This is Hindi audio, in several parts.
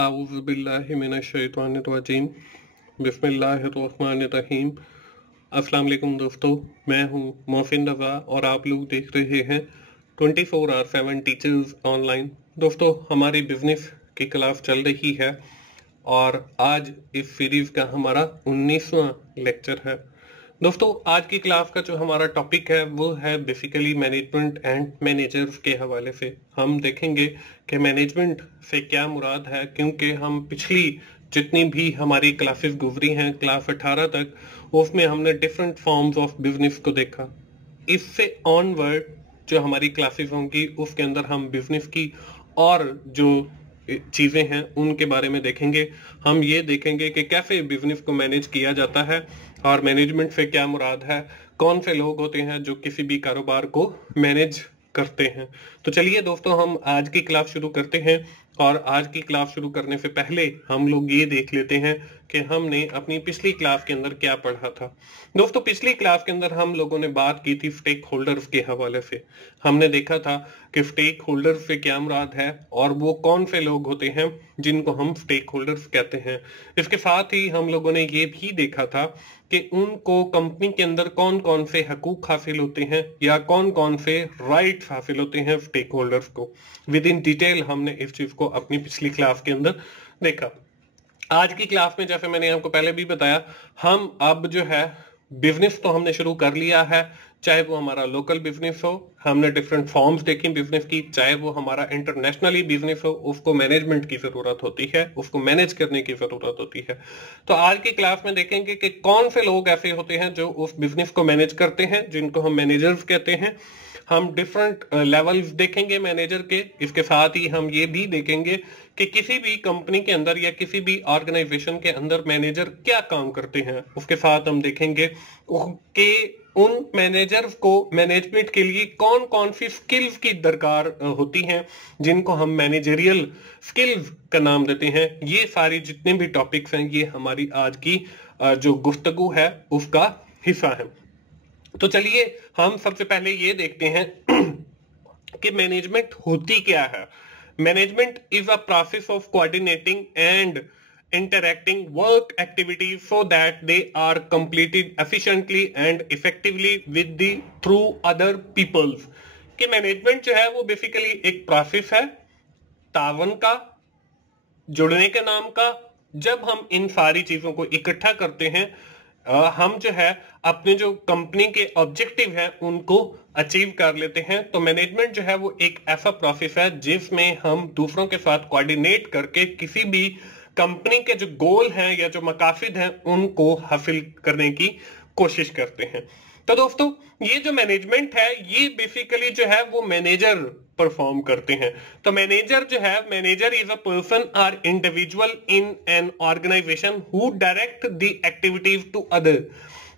आऊज़ुबिल्लाहिमिनश्शैतानिर्रजीम बिस्मिल्लाहिर्रहमानिर्रहीम। अस्सलाम वालेकुम दोस्तों, मैं हूं मोहसिन रज़ा और आप लोग देख रहे हैं 24/7 टीचर्स ऑनलाइन। दोस्तों, हमारी बिजनेस की क्लास चल रही है और आज इस सीरीज़ का हमारा 19वां लेक्चर है। दोस्तों, आज की क्लास का जो हमारा टॉपिक है वो है बेसिकली मैनेजमेंट एंड मैनेजर्स के हवाले से। हम देखेंगे कि मैनेजमेंट से क्या मुराद है, क्योंकि हम पिछली जितनी भी हमारी क्लासेस गुजरी हैं क्लास 18 तक, उसमें हमने डिफरेंट फॉर्म्स ऑफ बिजनेस को देखा। इससे ऑनवर्ड जो हमारी क्लासेस होंगी उसके अंदर हम बिजनेस की और जो चीजें हैं उनके बारे में देखेंगे। हम ये देखेंगे कि कैसे बिजनेस को मैनेज किया जाता है और मैनेजमेंट से क्या मुराद है, कौन से लोग होते हैं जो किसी भी कारोबार को मैनेज करते हैं। तो चलिए दोस्तों, हम आज की क्लास शुरू करते हैं। और आज की क्लास शुरू करने से पहले हम लोग ये देख लेते हैं कि हमने अपनी पिछली क्लास के अंदर क्या पढ़ा था। दोस्तों, पिछली क्लास के अंदर हम लोगों ने बात की थी स्टेक होल्डर्स के हवाले से। हमने देखा था कि स्टेक होल्डर्स से क्या मुराद है और वो कौन से लोग होते हैं जिनको हम स्टेक होल्डर्स कहते हैं। इसके साथ ही हम लोगों ने ये भी देखा था कि उनको कंपनी के अंदर कौन कौन से हकूक हासिल होते हैं या कौन कौन से राइट्स हासिल होते हैं स्टेक होल्डर्स को। विद इन डिटेल हमने इस चीज को अपनी पिछली क्लास के अंदर देखा। आज की क्लास में जैसे मैंने आपको पहले भी बताया, हम अब जो है बिजनेस तो हमने शुरू कर लिया है, चाहे वो हमारा लोकल बिजनेस हो। हमने डिफरेंट फॉर्म्स देखी बिजनेस की, चाहे वो हमारा इंटरनेशनली बिजनेस हो, उसको मैनेजमेंट की जरूरत होती है, उसको मैनेज करने की जरूरत होती है। तो आज की क्लास में देखेंगे कि कौन से लोग ऐसे होते हैं जो उस बिजनेस को मैनेज करते हैं, जिनको हम मैनेजर्स कहते हैं। हम डिफरेंट लेवल्स देखेंगे मैनेजर के। इसके साथ ही हम ये भी देखेंगे कि किसी भी कंपनी के अंदर या किसी भी ऑर्गेनाइजेशन के अंदर मैनेजर क्या काम करते हैं। उसके साथ हम देखेंगे कि उन मैनेजर्स को मैनेजमेंट के लिए कौन कौन सी स्किल्स की दरकार होती हैं, जिनको हम मैनेजरियल स्किल्स का नाम देते हैं। ये सारी जितने भी टॉपिक्स हैं ये हमारी आज की जो गुफ्तगू है उसका हिस्सा है। तो चलिए हम सबसे पहले ये देखते हैं कि मैनेजमेंट होती क्या है। Management is a process of coordinating and interacting work activities so that they are completed efficiently and effectively with the through other peoples। कि मैनेजमेंट जो है वो बेसिकली एक प्रोसेस है तावन का, जुड़ने के नाम का। जब हम इन सारी चीजों को इकट्ठा करते हैं, हम जो है अपने जो कंपनी के ऑब्जेक्टिव हैं उनको अचीव कर लेते हैं। तो मैनेजमेंट जो है वो एक ऐसा प्रोसेस है जिसमें हम दूसरों के साथ कोऑर्डिनेट करके किसी भी कंपनी के जो गोल हैं या जो मकासद हैं उनको हासिल करने की कोशिश करते हैं। तो दोस्तों, ये जो मैनेजमेंट है ये बेसिकली जो है वो मैनेजर परफॉर्म करते हैं। तो मैनेजर जो है, manager is a person or individual in an organization who direct the activities to other.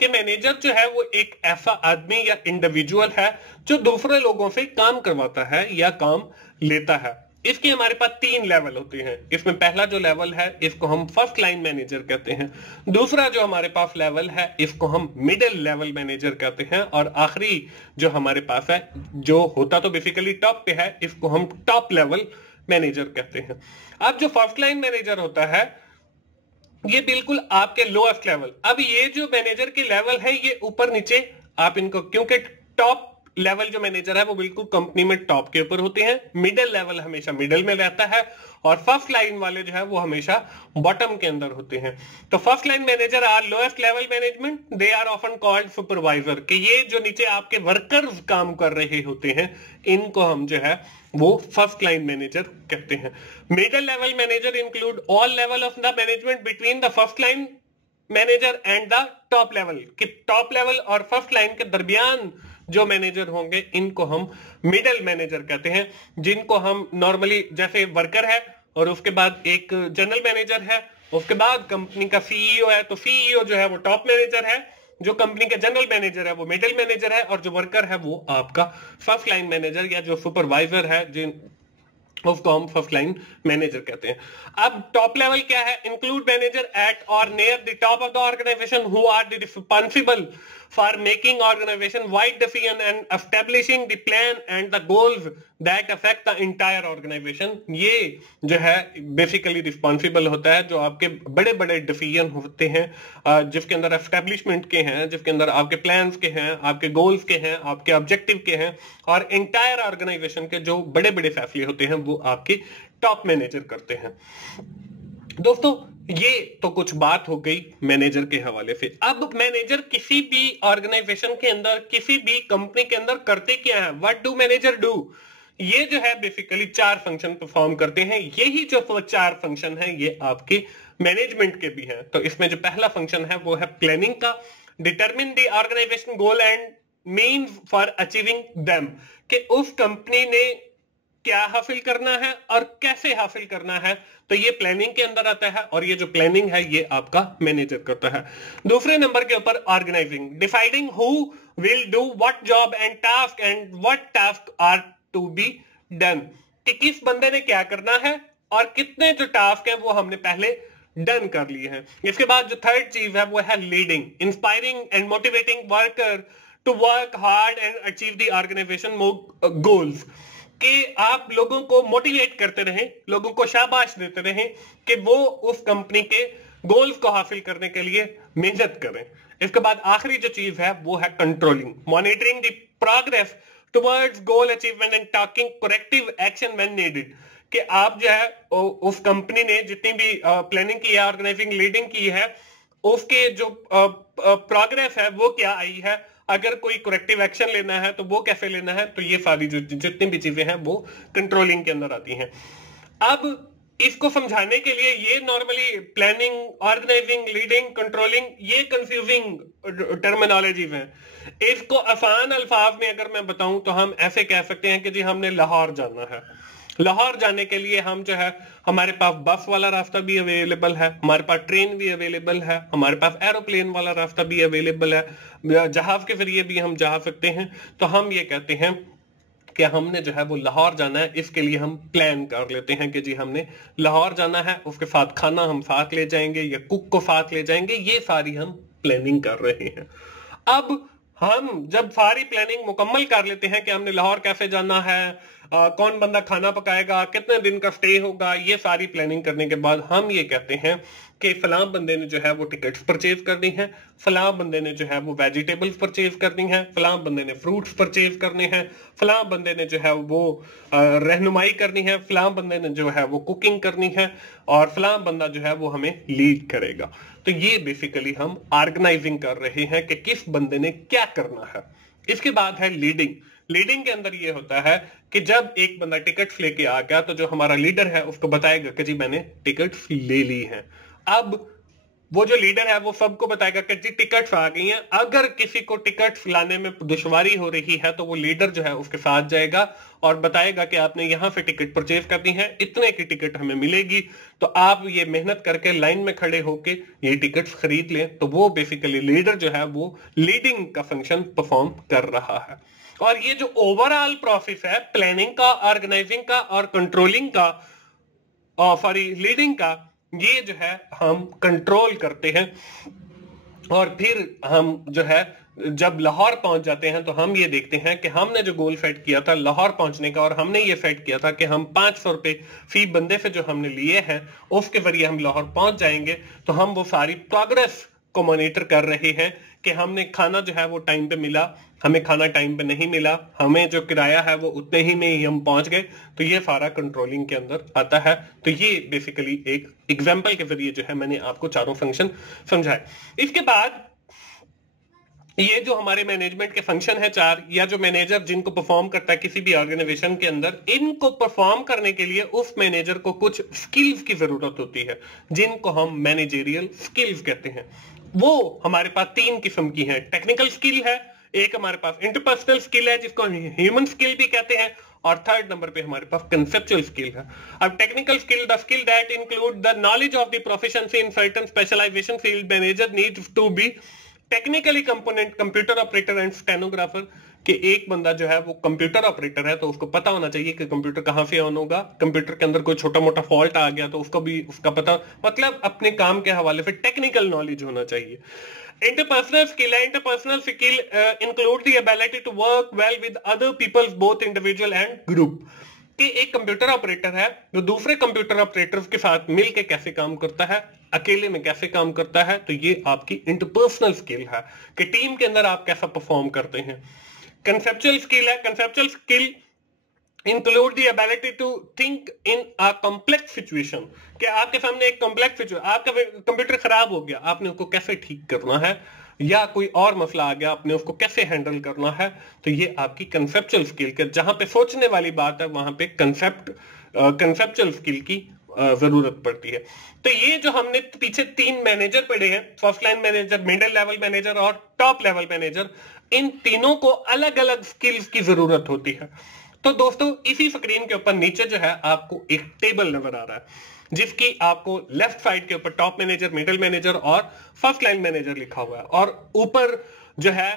कि मैनेजर जो है वो एक ऐसा आदमी या इंडिविजुअल है जो दूसरे लोगों से काम करवाता है या काम लेता है। इसके हमारे पास 3 लेवल होते हैं। इसमें पहला जो लेवल है इसको हम फर्स्ट लाइन मैनेजर कहते हैं। दूसरा जो हमारे पास लेवल है इसको हम मिडिल लेवल मैनेजर कहते हैं। और आखिरी जो हमारे पास है, जो होता तो बेसिकली टॉप पे है, इसको हम टॉप लेवल मैनेजर कहते हैं। अब जो फर्स्ट लाइन मैनेजर होता है ये बिल्कुल आपके लोएस्ट लेवल। अब ये जो मैनेजर के लेवल है ये ऊपर नीचे आप इनको, क्योंकि टॉप लेवल जो मैनेजर है वो बिल्कुल कंपनी में टॉप के ऊपर होते हैं, मिडिल लेवल हमेशा मिडिल में रहता है और फर्स्ट लाइन वाले जो है वो हमेशा बॉटम के अंदर होते हैं। तो first line manager are lowest level management, they are often called supervisor. कि ये जो नीचे आपके वर्कर्स काम कर रहे होते हैं इनको हम जो है वो फर्स्ट लाइन मैनेजर कहते हैं। Middle level manager include all level of the management between the first line manager and the top level. कि टॉप लेवल और फर्स्ट लाइन के दरमियान जो मैनेजर होंगे इनको हम मिडिल मैनेजर कहते हैं, जिनको हम नॉर्मली जैसे वर्कर है और उसके बाद एक जनरल मैनेजर है, उसके बाद कंपनी का सीईओ है, तो सीईओ जो है वो टॉप मैनेजर है, जो कंपनी का जनरल मैनेजर है वो मिडिल मैनेजर है और जो वर्कर है वो आपका फर्स्ट लाइन मैनेजर या जो सुपरवाइजर है जिन उसको हम फर्स्ट लाइन मैनेजर कहते हैं। अब टॉप लेवल क्या है? Include manager at or near the top of the organization who are the responsible for making organization wide decision and establishing the plan and the goals that affect the entire organization। ये जो है बेसिकली रिस्पॉन्सिबल होता है जो आपके बड़े बड़े डिसीजन होते हैं, जिसके अंदर एस्टेब्लिशमेंट के हैं, जिसके अंदर आपके प्लान्स के हैं, आपके गोल्स के हैं, आपके ऑब्जेक्टिव के हैं, और इंटायर ऑर्गेनाइजेशन के जो बड़े बड़े फैसले होते हैं वो आपके टॉप मैनेजर करते हैं। दोस्तों ये तो कुछ बात हो गई मैनेजर के हवाले से। अब मैनेजर किसी भी ऑर्गेनाइजेशन के अंदर, किसी भी कंपनी के अंदर करते क्या है, व्हाट डू मैनेजर डू? ये जो है बेसिकली 4 फंक्शन परफॉर्म करते हैं। यही जो 4 फंक्शन है ये आपके मैनेजमेंट के भी हैं। तो इसमें जो पहला फंक्शन है वो है प्लानिंग का। Determine the organization goal and means for achieving them, कि उस कंपनी ने क्या हासिल करना है और कैसे हासिल करना है, तो ये प्लानिंग के अंदर आता है, और ये जो प्लानिंग है ये आपका मैनेजर करता है। दूसरे नंबर के ऊपर organizing, deciding who will do what job and task and what task are to be done, कि किस बंदे ने क्या करना है और कितने जो टास्क है वो हमने पहले डन कर लिए हैं। इसके बाद जो थर्ड चीज है वो है leading, inspiring and motivating worker to work hard and achieve the organization goals, कि आप लोगों को मोटिवेट करते रहें, लोगों को शाबाश देते रहें कि वो उस कंपनी के गोल्स को हासिल करने के लिए मेहनत करें। इसके बाद आखिरी जो चीज है वो है controlling, monitoring the progress towards goal achievement and taking corrective action when needed, कि आप जो है उस कंपनी ने जितनी भी प्लानिंग की है, ऑर्गेनाइजिंग, लीडिंग की है, उसके जो प्रोग्रेस है वो क्या आई है, अगर कोई करेक्टिव एक्शन लेना है तो वो कैसे लेना है, तो ये सारी जो जितनी भी चीजें हैं वो कंट्रोलिंग के अंदर आती हैं। अब इसको समझाने के लिए ये normally planning, organizing, leading, controlling, ये कंफ्यूजिंग टर्मिनोलॉजीज हैं। इसको आसान अल्फाज में अगर मैं बताऊं तो हम ऐसे कह सकते हैं कि जी हमने लाहौर जाना है। लाहौर जाने के लिए हम जो है, हमारे पास बस वाला रास्ता भी अवेलेबल है, हमारे पास ट्रेन भी अवेलेबल है, हमारे पास एरोप्लेन वाला रास्ता भी अवेलेबल है, जहाज के जरिए भी हम जा सकते हैं। तो हम ये कहते हैं कि हमने जो है वो लाहौर जाना है, इसके लिए हम प्लान कर लेते हैं कि जी हमने लाहौर जाना है, उसके साथ खाना हम साथ ले जाएंगे या कुक को साथ ले जाएंगे, ये सारी हम प्लानिंग कर रहे हैं। अब हम जब सारी प्लानिंग मुकम्मल कर लेते हैं कि हमने लाहौर कैसे जाना है, कौन बंदा खाना पकाएगा, कितने दिन का स्टे होगा, ये सारी प्लानिंग करने के बाद हम ये कहते हैं कि फलां बंदे ने जो है वो टिकट्स परचेज करनी है, फलां बंदे ने जो है वो वेजिटेबल्स परचेज करनी है, फलां बंदे ने फ्रूट्स परचेज करने हैं, फलां बंदे ने जो है वो रहनुमाई करनी है, फलां बंदे ने जो है वो कुकिंग करनी है, और फलां बंदा जो है वो हमें लीड करेगा। तो ये बेसिकली हम ऑर्गेनाइजिंग कर रहे हैं कि किस बंदे ने क्या करना है। इसके बाद है लीडिंग। लीडिंग के अंदर ये होता है कि जब एक बंदा टिकट्स लेके आ गया तो जो हमारा लीडर है उसको बताएगा कि जी मैंने टिकट्स ले ली हैं। अब वो जो लीडर है वो सबको बताएगा कि जी टिकट्स आ गई हैं। अगर किसी को टिकट्स लाने में दुश्वारी हो रही है तो वो लीडर जो है उसके साथ जाएगा और बताएगा कि आपने यहां से टिकट परचेज करनी है, इतने की टिकट हमें मिलेगी, तो आप ये मेहनत करके लाइन में खड़े होके ये टिकट्स खरीद लें। तो वो बेसिकली लीडर जो है वो लीडिंग का फंक्शन परफॉर्म कर रहा है। और ये जो ओवरऑल प्रोसेस है प्लानिंग का, ऑर्गेनाइजिंग का और कंट्रोलिंग का, सॉरी लीडिंग का, ये जो है हम कंट्रोल करते हैं। और फिर हम जो है जब लाहौर पहुंच जाते हैं तो हम ये देखते हैं कि हमने जो गोल सेट किया था लाहौर पहुंचने का, और हमने ये सेट किया था कि हम 500 रुपए फी बंदे से जो हमने लिए हैं उसके जरिए हम लाहौर पहुंच जाएंगे। तो हम वो सारी प्रोग्रेस को मॉनिटर कर रहे हैं कि हमने खाना जो है वो टाइम पे मिला, हमें खाना टाइम पे नहीं मिला, हमें जो किराया है वो उतने ही में ही हम पहुंच गए। तो ये सारा कंट्रोलिंग के अंदर आता है। तो ये बेसिकली एक एग्जांपल के जरिए जो है मैंने आपको चारों फंक्शन समझाए। इसके बाद ये जो हमारे मैनेजमेंट के फंक्शन है 4, या जो मैनेजर जिनको परफॉर्म करता है किसी भी ऑर्गेनाइजेशन के अंदर, इनको परफॉर्म करने के लिए उस मैनेजर को कुछ स्किल्स की जरूरत होती है जिनको हम मैनेजरियल स्किल्स कहते हैं। वो हमारे पास 3 किस्म की हैं। टेक्निकल स्किल है, एक हमारे पास इंटरपर्सनल स्किल है जिसको ह्यूमन स्किल भी कहते हैं, और थर्ड नंबर पे हमारे पास कंसेप्चुअल स्किल है। अब technical skill, the skill that include the knowledge of the proficiency in certain specialization field manager needs to be technically component computer operator and stenographer, कि एक बंदा जो है वो कंप्यूटर ऑपरेटर है तो उसको पता होना चाहिए कि कंप्यूटर कहाँ से ऑन होगा, कंप्यूटर के अंदर कोई छोटा मोटा फॉल्ट आ गया तो उसको भी उसका पता, मतलब अपने काम के हवाले से टेक्निकल नॉलेज होना चाहिए। इंटरपर्सनल स्किल है, interpersonal skill include the ability to work well with other peoples both individual and group, कि एक कंप्यूटर ऑपरेटर है जो दूसरे कंप्यूटर ऑपरेटर्स के साथ मिलकर कैसे काम करता है, अकेले में कैसे काम करता है, तो ये आपकी इंटरपर्सनल स्किल है कि टीम के अंदर आप कैसा परफॉर्म करते हैं। कंसेप्चुअल स्किल है, conceptual skill include the ability to think in a complex situation, कि आपके सामने एक कॉम्प्लेक्स सिचुएशन, आपका कंप्यूटर खराब हो गया, आपने उसको कैसे ठीक करना है, या कोई और मसला आ गया आपने उसको कैसे हैंडल करना है, तो ये आपकी कंसेप्चुअल स्किल के, जहां पे सोचने वाली बात है वहां पे कंसेप्चुअल स्किल की जरूरत पड़ती है। तो ये जो हमने पीछे 3 मैनेजर पढ़े हैं, first line manager, middle level manager और टॉप लेवल मैनेजर, इन तीनों को अलग अलग स्किल्स की जरूरत होती है। तो दोस्तों इसी स्क्रीन के ऊपर नीचे जो है आपको एक टेबल नजर आ रहा है जिसकी आपको लेफ्ट साइड के ऊपर टॉप मैनेजर, मिडिल मैनेजर और फर्स्ट लाइन मैनेजर लिखा हुआ है, और ऊपर जो है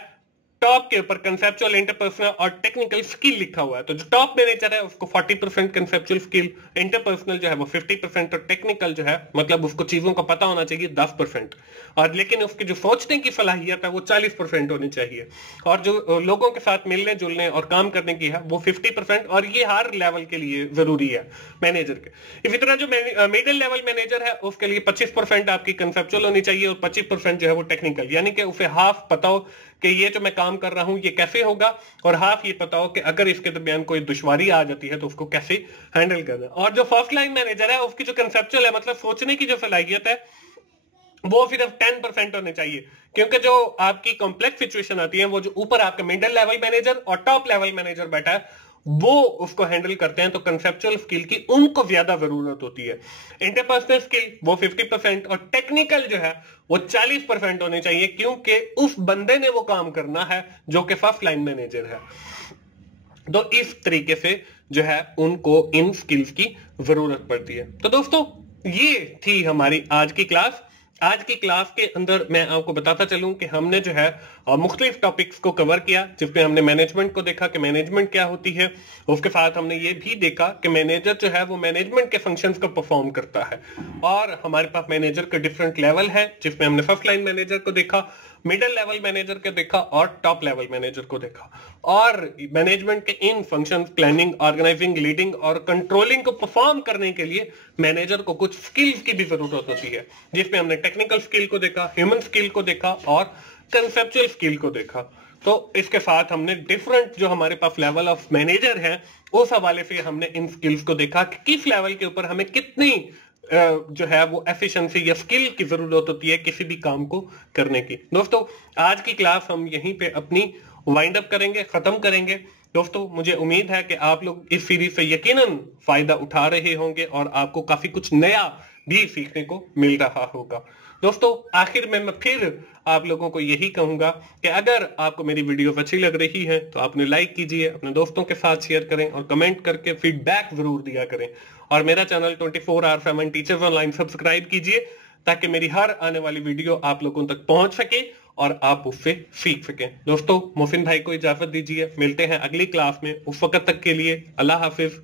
टॉप के ऊपर कंसेप्चुअल, इंटरपर्सनल और टेक्निकल स्किल लिखा हुआ है। तो जो टॉप मैनेजर है उसको 40% कंसेप्चुअल स्किल, इंटरपर्सनल जो है वो 50% और टेक्निकल जो है मतलब उसको चीजों का पता होना चाहिए 10%, और लेकिन उसकी जो सोचने की सलाहियत है वो 40% होनी चाहिए, और जो लोगों के साथ मिलने जुलने और काम करने की है वो 50%, और ये हर लेवल के लिए जरूरी है मैनेजर के। इसी तरह जो मिडिल लेवल मैनेजर है उसके लिए 25% आपकी कंसेप्चुअल होनी चाहिए और 25% जो है वो टेक्निकल, यानी कि उसे हाफ पता हो कि ये जो मैं काम कर रहा हूं ये कैसे होगा, और हाफ ये पता हो कि अगर इसके दरमियान कोई दुश्वारी आ जाती है तो उसको कैसे हैंडल करना है। और जो फर्स्ट लाइन मैनेजर है उसकी जो कंसेप्चुअल है मतलब सोचने की जो सलाहियत है वो सिर्फ 10% होने चाहिए, क्योंकि जो आपकी कॉम्प्लेक्स सिचुएशन आती है वो जो ऊपर आपका मिडिल लेवल मैनेजर और टॉप लेवल मैनेजर बैठा है वो उसको हैंडल करते हैं, तो कंसेप्चुअल स्किल की उनको ज्यादा जरूरत होती है। इंटरपर्सनल स्किल वो 50% और टेक्निकल जो है वो 40% होने चाहिए, क्योंकि उस बंदे ने वो काम करना है जो कि फर्स्ट लाइन मैनेजर है। तो इस तरीके से जो है उनको इन स्किल्स की जरूरत पड़ती है। तो दोस्तों ये थी हमारी आज की क्लास। आज की क्लास के अंदर मैं आपको बताता चलूं कि हमने जो है मुख्तलिफ टॉपिक्स को कवर किया, जिसमें हमने मैनेजमेंट को देखा कि मैनेजमेंट क्या होती है, उसके साथ हमने ये भी देखा कि मैनेजर जो है वो मैनेजमेंट के फंक्शंस को परफॉर्म करता है, और हमारे पास मैनेजर के डिफरेंट लेवल है जिसमें हमने फर्स्ट लाइन मैनेजर को देखा, मिडिल लेवल मैनेजर को देखा और टॉप लेवल मैनेजर को देखा, और मैनेजमेंट के इन फंक्शंस प्लानिंग, ऑर्गेनाइजिंग, लीडिंग और कंट्रोलिंग को परफॉर्म करने के लिए मैनेजर को कुछ स्किल्स की भी जरूरत होती है, जिसमें हमने टेक्निकल स्किल को देखा, ह्यूमन स्किल को देखा और कंसेप्चुअल स्किल को देखा। तो इसके साथ हमने डिफरेंट जो हमारे पास लेवल ऑफ मैनेजर है उस हवाले से हमने इन स्किल्स को देखा कि किस लेवल के ऊपर हमें कितनी जो है वो एफिशिएंसी या स्किल की जरूरत होती है किसी भी काम को करने की। दोस्तों आज की क्लास हम यहीं पे अपनी वाइंड अप करेंगे, खत्म करेंगे। दोस्तों मुझे उम्मीद है कि आप लोग इस सीरीज से यकीनन फायदा उठा रहे होंगे और आपको काफी कुछ नया भी सीखने को मिल रहा होगा। दोस्तों आखिर में मैं फिर आप लोगों को यही कहूंगा कि अगर आपको मेरी वीडियो अच्छी लग रही है तो आपने लाइक कीजिए, अपने दोस्तों के साथ शेयर करें और कमेंट करके फीडबैक जरूर दिया करें, और मेरा चैनल 24/7 टीचर्स ऑनलाइन सब्सक्राइब कीजिए ताकि मेरी हर आने वाली वीडियो आप लोगों तक पहुंच सके और आप उससे सीख सकें। दोस्तों मोहसिन भाई को इजाजत दीजिए, मिलते हैं अगली क्लास में, उस वक्त तक के लिए अल्लाह हाफिज।